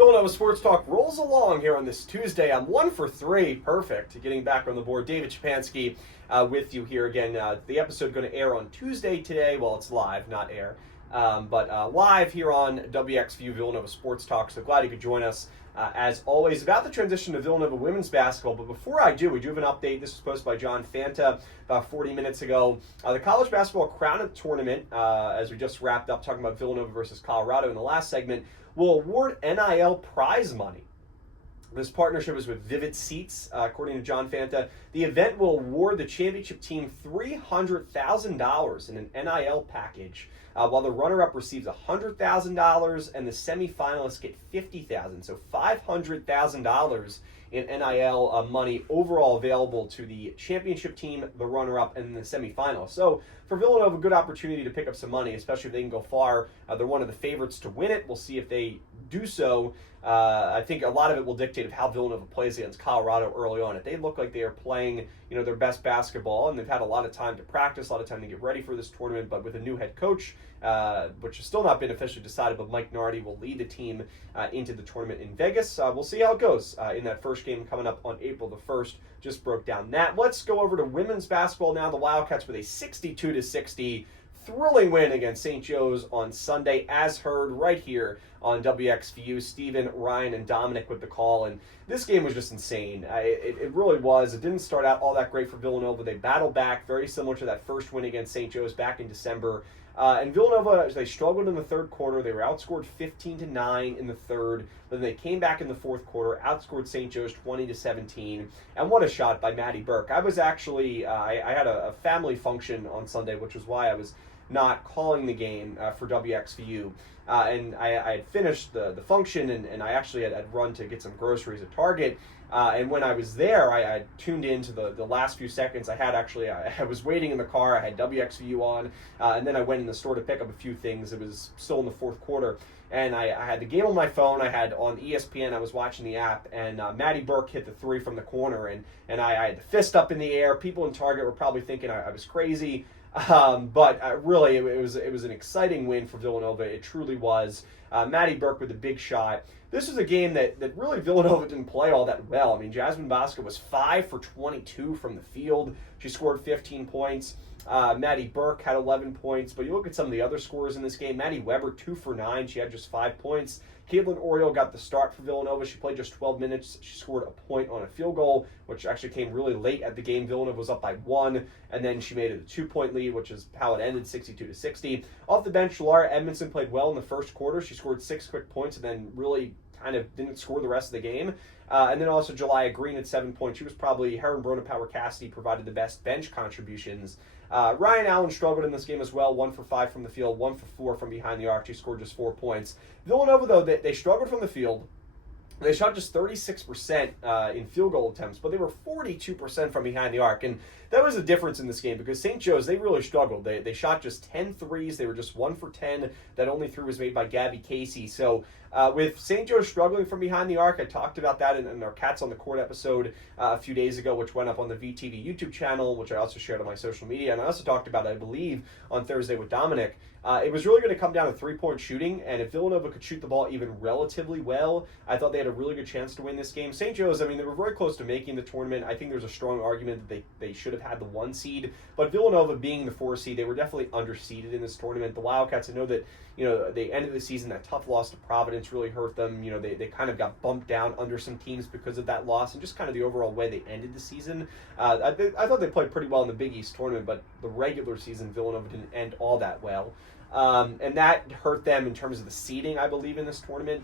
Villanova Sports Talk rolls along here on this Tuesday. I'm 1 for 3, perfect, getting back on the board. David Szczepanski with you here again. The episode going to air on Tuesday today. Well, it's live, not air, but live here on WXVU Villanova Sports Talk. So glad you could join us. As always, about the transition to Villanova women's basketball. But before I do, we do have an update. This was posted by John Fanta about 40 minutes ago. The college basketball Crown Tournament, as we just wrapped up talking about Villanova versus Colorado in the last segment, will award NIL prize money. This partnership is with Vivid Seats, according to John Fanta. The event will award the championship team $300,000 in an NIL package, while the runner-up receives $100,000 and the semifinalists get $50,000. So $500,000 in NIL money overall available to the championship team, the runner-up, and the semifinalists. So for Villanova, a good opportunity to pick up some money, especially if they can go far. They're one of the favorites to win it. We'll see if they do so. I think a lot of it will dictate of how Villanova plays against Colorado early on. If they look like they are playing, their best basketball, and they've had a lot of time to practice, a lot of time to get ready for this tournament, but with a new head coach, which has still not been officially decided, but Mike Nardi will lead the team into the tournament in Vegas. We'll see how it goes in that first game coming up on April the 1st. Just broke down that. Let's go over to women's basketball now. The Wildcats with a 62-60 thrilling win against St. Joe's on Sunday, as heard right here on WXVU. Steven, Ryan, and Dominic with the call, and this game was just insane. It really was. It didn't start out all that great for Villanova. They battled back, very similar to that first win against St. Joe's back in December. And Villanova, they struggled in the third quarter. They were outscored 15-9 in the third. Then they came back in the fourth quarter, outscored St. Joe's 20-17. And what a shot by Maddie Burke. I was actually, I had a family function on Sunday, which was why I was not calling the game for WXVU. And I had finished the function, and I actually had run to get some groceries at Target. And when I was there, I tuned into the last few seconds. I was waiting in the car. I had WXVU on, and then I went in the store to pick up a few things. It was still in the fourth quarter, and I had the game on my phone. I had on ESPN. I was watching the app, and Maddie Burke hit the three from the corner, and I had the fist up in the air. People in Target were probably thinking I was crazy. But really, it was an exciting win for Villanova. It truly was. Maddie Burke with a big shot. This was a game that really Villanova didn't play all that well. I mean, Jasmine Bosca was 5 for 22 from the field. She scored 15 points. Maddie Burke had 11 points. But you look at some of the other scorers in this game. Maddie Weber, 2 for 9. She had just 5 points. Caitlin Oriole got the start for Villanova. She played just 12 minutes. She scored a point on a field goal, which actually came really late at the game. Villanova was up by 1, and then she made it a 2-point lead, which is how it ended, 62-60. Off the bench, Laura Edmondson played well in the first quarter. She scored 6 quick points and then really kind of didn't score the rest of the game. And then also Jelaya Green at 7 points. She was probably, her and Brona Power Cassidy provided the best bench contributions. Ryan Allen struggled in this game as well, 1 for 5 from the field, 1 for 4 from behind the arc. She scored just 4 points. Villanova, though, they struggled from the field. They shot just 36% in field goal attempts, but they were 42% from behind the arc. And that was a difference in this game because St. Joe's, they really struggled. They shot just 10 threes. They were just 1 for 10. That only three was made by Gabby Casey. So with St. Joe's struggling from behind the arc, I talked about that in our Cats on the Court episode a few days ago, which went up on the VTV YouTube channel, which I also shared on my social media. And I also talked about, I believe, on Thursday with Dominic. It was really going to come down to three-point shooting, and if Villanova could shoot the ball even relatively well, I thought they had a really good chance to win this game. St. Joe's, I mean, they were very close to making the tournament. I think there's a strong argument that they should have had the 1 seed, but Villanova being the 4 seed, they were definitely underseeded in this tournament. The Wildcats, I know that, they ended the season, that tough loss to Providence really hurt them. They kind of got bumped down under some teams because of that loss, and just kind of the overall way they ended the season. I thought they played pretty well in the Big East tournament, but the regular season, Villanova didn't end all that well. And that hurt them in terms of the seeding, I believe, in this tournament.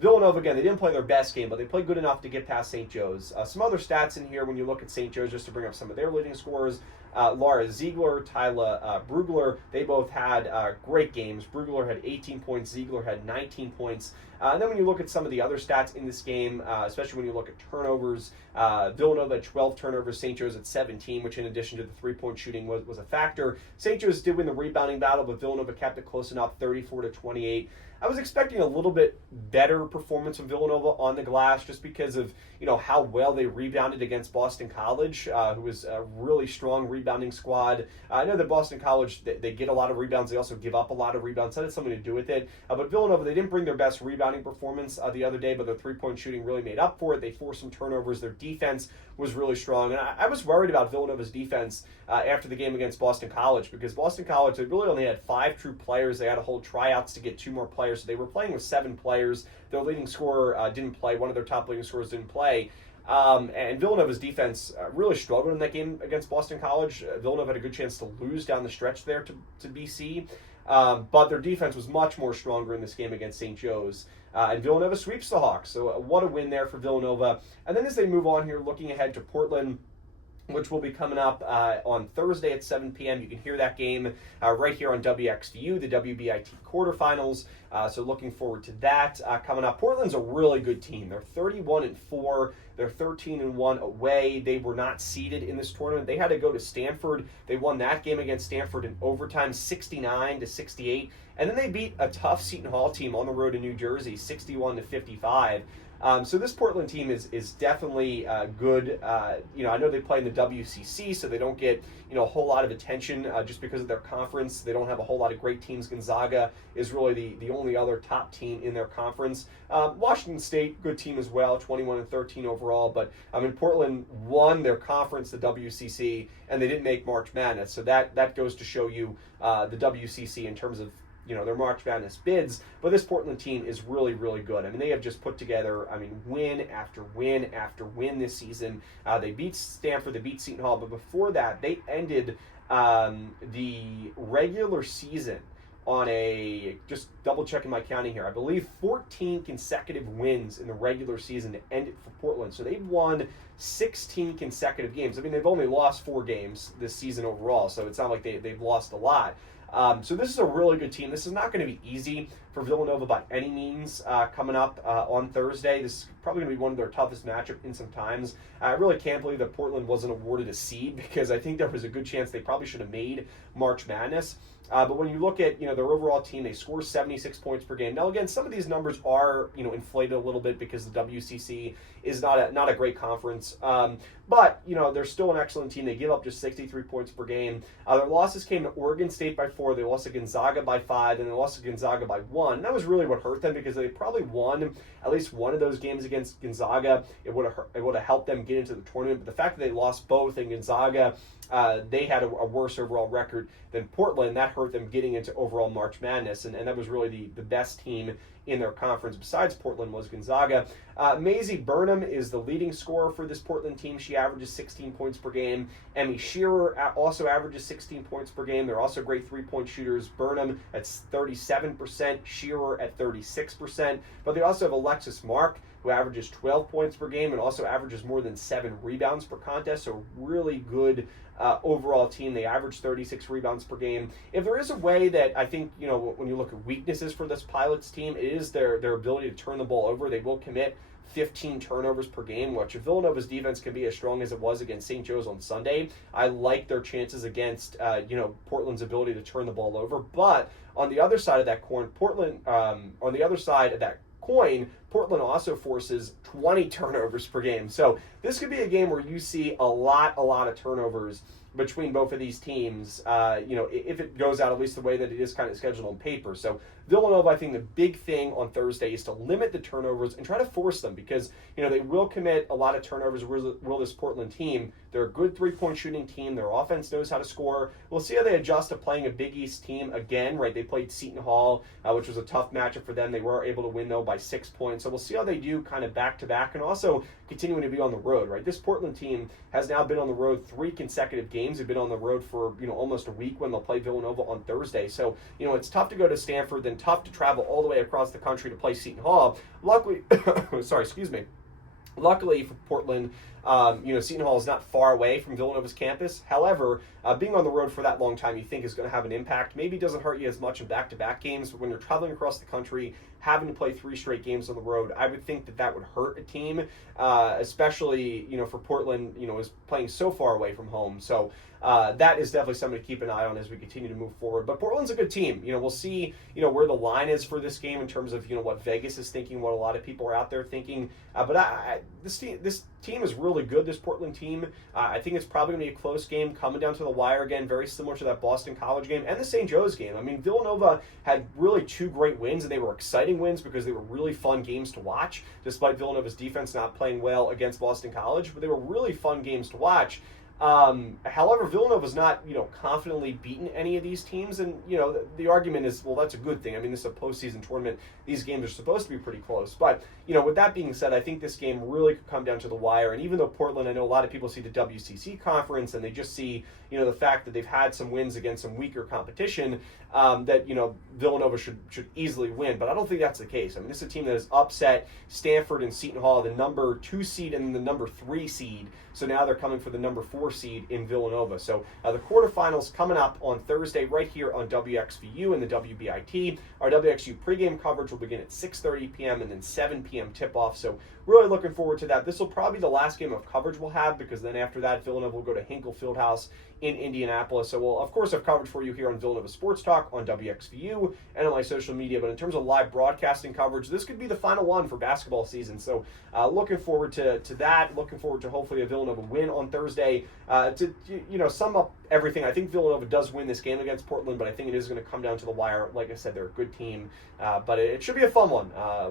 Villanova, again, they didn't play their best game, but they played good enough to get past St. Joe's. Some other stats in here when you look at St. Joe's, just to bring up some of their leading scorers. Laura Ziegler, Tyla Brugler, they both had great games. Brugler had 18 points, Ziegler had 19 points. And then when you look at some of the other stats in this game, especially when you look at turnovers, Villanova had 12 turnovers, St. Joe's at 17, which in addition to the three-point shooting was a factor. St. Joe's did win the rebounding battle, but Villanova kept it close enough, 34-28. I was expecting a little bit better performance from Villanova on the glass just because of, how well they rebounded against Boston College, who was a really strong rebounding squad. I know that Boston College, they get a lot of rebounds. They also give up a lot of rebounds. That had something to do with it. But Villanova, they didn't bring their best rebounding performance the other day, but their three-point shooting really made up for it. They forced some turnovers. Their defense was really strong. And I was worried about Villanova's defense after the game against Boston College because Boston College, they really only had 5 true players. They had to hold tryouts to get 2 more players. So they were playing with 7 players. Their leading scorer didn't play. One of their top leading scorers didn't play. And Villanova's defense really struggled in that game against Boston College. Villanova had a good chance to lose down the stretch there to BC. But their defense was much more stronger in this game against St. Joe's. And Villanova sweeps the Hawks. So what a win there for Villanova. And then as they move on here, looking ahead to Portland, which will be coming up on Thursday at 7 p.m. You can hear that game right here on WXVU, the WBIT quarterfinals. So looking forward to that coming up. Portland's a really good team. They're 31-4. They're 13-1 away. They were not seeded in this tournament. They had to go to Stanford. They won that game against Stanford in overtime, 69-68. And then they beat a tough Seton Hall team on the road in New Jersey, 61-55. So this Portland team is definitely good. I know they play in the WCC, so they don't get a whole lot of attention just because of their conference. They don't have a whole lot of great teams. Gonzaga is really the only other top team in their conference. Washington State, good team as well, 21-13 overall. But Portland won their conference, the WCC, and they didn't make March Madness. So that goes to show you the WCC in terms of their March Madness bids, but this Portland team is really, really good. They have just put together, win after win after win this season. They beat Stanford, they beat Seton Hall, but before that, they ended the regular season on just double checking my counting here, I believe 14 consecutive wins in the regular season to end it for Portland. So they've won 16 consecutive games. They've only lost 4 games this season overall, so it's not like they've lost a lot. So this is a really good team. This is not going to be easy for Villanova by any means coming up on Thursday. This is probably going to be one of their toughest matchups in some times. I really can't believe that Portland wasn't awarded a seed because I think there was a good chance they probably should have made March Madness. But when you look at their overall team, they score 76 points per game. Now again, some of these numbers are inflated a little bit because the WCC is not a great conference. But they're still an excellent team. They give up just 63 points per game. Their losses came to Oregon State by 4. They lost to Gonzaga by 5, and they lost to Gonzaga by 1. And that was really what hurt them because they probably won at least one of those games against Gonzaga. It would have helped them get into the tournament. But the fact that they lost both in Gonzaga, they had a worse overall record than Portland. That hurt them getting into overall March Madness, and that was really the best team in their conference besides Portland was Gonzaga. Maisie Burnham is the leading scorer for this Portland team. She averages 16 points per game. Emmy Shearer also averages 16 points per game. They're also great three-point shooters. Burnham at 37%, Shearer at 36%. But they also have Alexis Mark, who averages 12 points per game and also averages more than 7 rebounds per contest. So really good overall team. They average 36 rebounds per game. If there is a way that I think, when you look at weaknesses for this Pilots team, it is their ability to turn the ball over. They will commit 15 turnovers per game, which if Villanova's defense can be as strong as it was against St. Joe's on Sunday, I like their chances against, Portland's ability to turn the ball over. But on the other side of that coin, Portland also forces 20 turnovers per game. So this could be a game where you see a lot of turnovers between both of these teams, if it goes out at least the way that it is kind of scheduled on paper. So Villanova, I think the big thing on Thursday is to limit the turnovers and try to force them because, they will commit a lot of turnovers, will this Portland team. They're a good three-point shooting team. Their offense knows how to score. We'll see how they adjust to playing a Big East team again, right? They played Seton Hall, which was a tough matchup for them. They were able to win, though, by 6 points. So we'll see how they do kind of back-to-back and also continuing to be on the road, right? This Portland team has now been on the road 3 consecutive games. They've been on the road for, almost a week when they'll play Villanova on Thursday. So, it's tough to go to Stanford, then tough to travel all the way across the country to play Seton Hall. Luckily for Portland, Seton Hall is not far away from Villanova's campus. However, being on the road for that long time, you think is going to have an impact. Maybe it doesn't hurt you as much in back-to-back games, but when you're traveling across the country, having to play 3 straight games on the road, I would think that would hurt a team, especially, for Portland, is playing so far away from home. So that is definitely something to keep an eye on as we continue to move forward. But Portland's a good team. We'll see, where the line is for this game in terms of, what Vegas is thinking, what a lot of people are out there thinking. But this team is really good, this Portland team. I think it's probably going to be a close game coming down to the wire again, very similar to that Boston College game and the St. Joe's game. I mean, Villanova had really 2 great wins, and they were exciting wins because they were really fun games to watch, despite Villanova's defense not playing well against Boston College. But they were really fun games to watch. However, Villanova's not, confidently beaten any of these teams, and, the argument is, well, that's a good thing. I mean, this is a postseason tournament. These games are supposed to be pretty close. But, with that being said, I think this game really could come down to the wire. And even though Portland, I know a lot of people see the WCC conference and they just see, the fact that they've had some wins against some weaker competition, that, Villanova should easily win. But I don't think that's the case. I mean, this is a team that has upset Stanford and Seton Hall, the number 2 seed and the number 3 seed. So now they're coming for the number 4 seed in Villanova. So the quarterfinals coming up on Thursday right here on WXVU and the WBIT. Our WXU pregame coverage will begin at 6:30 p.m. and then 7 p.m. tip-off. So really looking forward to that. This will probably be the last game of coverage we'll have, because then after that, Villanova will go to Hinkle Fieldhouse in Indianapolis. So we'll, of course, have coverage for you here on Villanova Sports Talk, on WXVU, and on my social media. But in terms of live broadcasting coverage, this could be the final one for basketball season. So looking forward to that. Looking forward to hopefully a Villanova win on Thursday. To sum up everything, I think Villanova does win this game against Portland, but I think it is going to come down to the wire. Like I said, they're a good team, but it should be a fun one.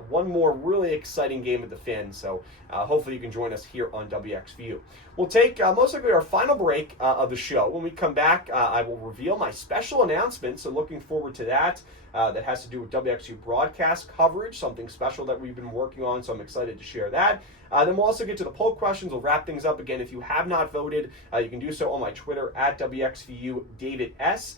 One more really exciting game at the Finn. So hopefully you can join us here on WXVU. We'll take most likely our final break of the show. When we come back, I will reveal my special announcement, so looking forward to that. That has to do with WXU broadcast coverage, something special that we've been working on, so I'm excited to share that. Then we'll also get to the poll questions. We'll wrap things up. Again, if you have not voted, you can do so on my Twitter at WXVU David S.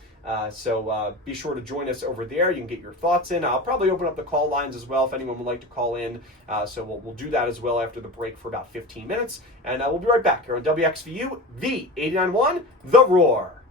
So be sure to join us over there. You can get your thoughts in. I'll probably open up the call lines as well if anyone would like to call in. So we'll do that as well after the break for about 15 minutes. And we'll be right back here on WXVU, the 89.1, The Roar.